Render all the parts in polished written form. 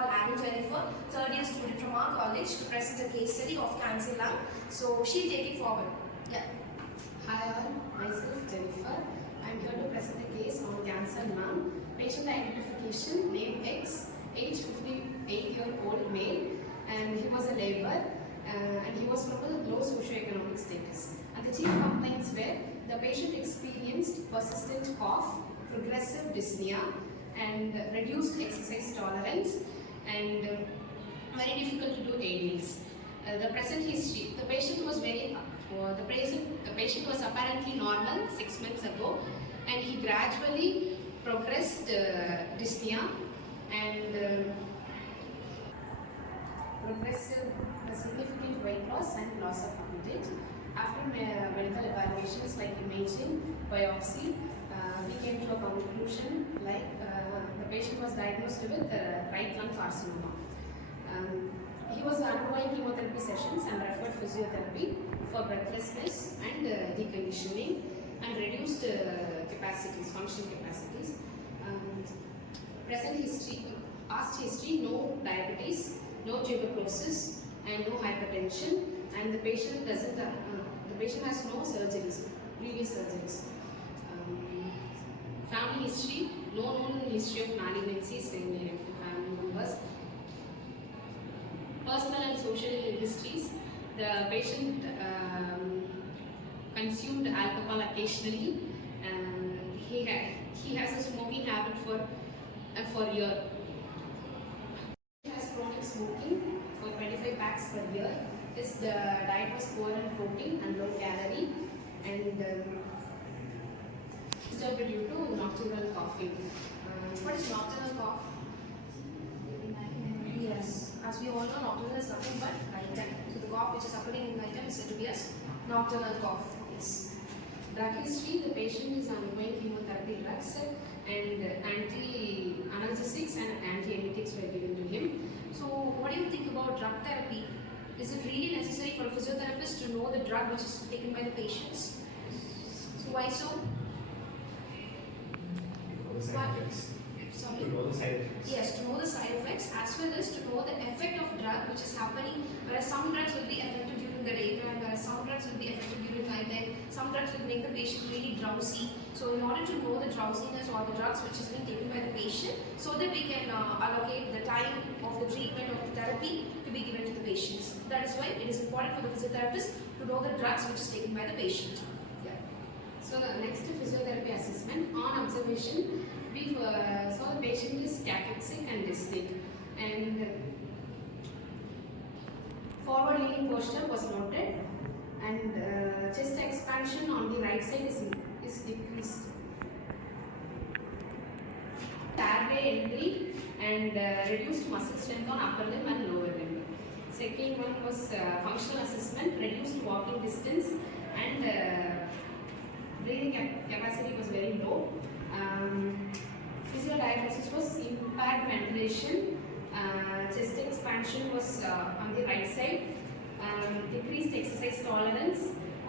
call Annie Jennifer, third year student from our college, to present a case study of cancer lung. So she'll take it forward. Yeah. Hi all, myself Jennifer. I'm here to present a case on cancer lung. Patient identification, name X, age 58-year-old male, and he was a laborer and he was from a low socioeconomic status. And the chief complaints were the patient experienced persistent cough, progressive dyspnea, and reduced exercise tolerance, and very difficult to do aerials. The present history: the patient was the patient was apparently normal 6 months ago, and he gradually progressed dyspnea and progressive significant weight loss and loss of appetite. After medical evaluations like imaging, biopsy, we came to a conclusion like the patient was diagnosed with right lung carcinoma. He was undergoing chemotherapy sessions and referred physiotherapy for breathlessness and deconditioning and reduced function capacities. Present history, past history: no diabetes, no tuberculosis, and no hypertension. And the patient has no surgeries, previous surgeries. Family history: no known history of malignancies in family members. Personal and social histories: the patient consumed alcohol occasionally, and he has a smoking habit for a year. He has chronic smoking for 25 packs per year. His diet was poor in protein and low calorie, and disturbed due to nocturnal coughing. What is nocturnal cough? Yes, as we all know, nocturnal is nothing but night time. So the cough which is occurring in night time is said to be as nocturnal cough. Yes. Drug history: the patient is undergoing chemotherapy drugs, and anti-analgesics and anti-emetics were given to him. So what do you think about drug therapy? Is it really necessary for a physiotherapist to know the drug which is taken by the patients? So why so? To know the side effects. Yes, to know the side effects as well as to know the effect of drug which is happening. Whereas some drugs will be effective during the daytime, whereas some drugs will be effective during night time. Some drugs will make the patient really drowsy. So in order to know the drowsiness or the drugs which is being taken by the patient, so that we can allocate the time of the treatment of the therapy to be given to the patients. That is why it is important for the physiotherapist to know the drugs which is taken by the patient. So the next physiotherapy assessment: on observation, we saw the patient is cataxic and dyspneic, and forward leaning posture was noted, and chest expansion on the right side is decreased. Airway entry and reduced muscle strength on upper limb and lower limb. Second one was functional assessment: reduced walking distance, and breathing capacity was very low. Physiodiagnosis was impaired ventilation, chest expansion was on the right side, decreased exercise tolerance,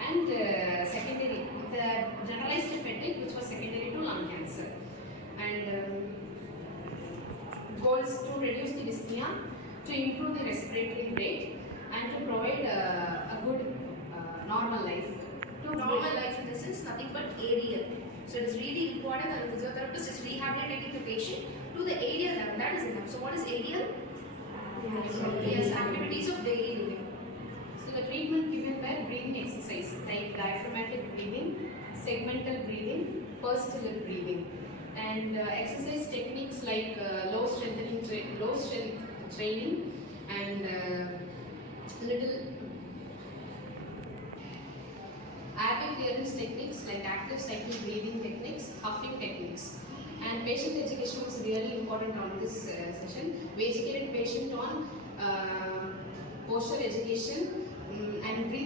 and the generalized fatigue, which was secondary to lung cancer. And goals: to reduce the dyspnea, to improve the respiratory rate, and to provide a good normal life. Normal life in this is nothing but aerial. So it is really important that the physiotherapist is rehabilitating the patient to the aerial level. That is enough. So what is aerial? Yes, activities of daily living. So the treatment given by breathing exercise like diaphragmatic breathing, segmental breathing, pursed lip breathing, and exercise techniques like low strength training, and airway clearance techniques like active cycle breathing techniques, huffing techniques. And patient education was really important on this session. We educated patient on posture education and breathing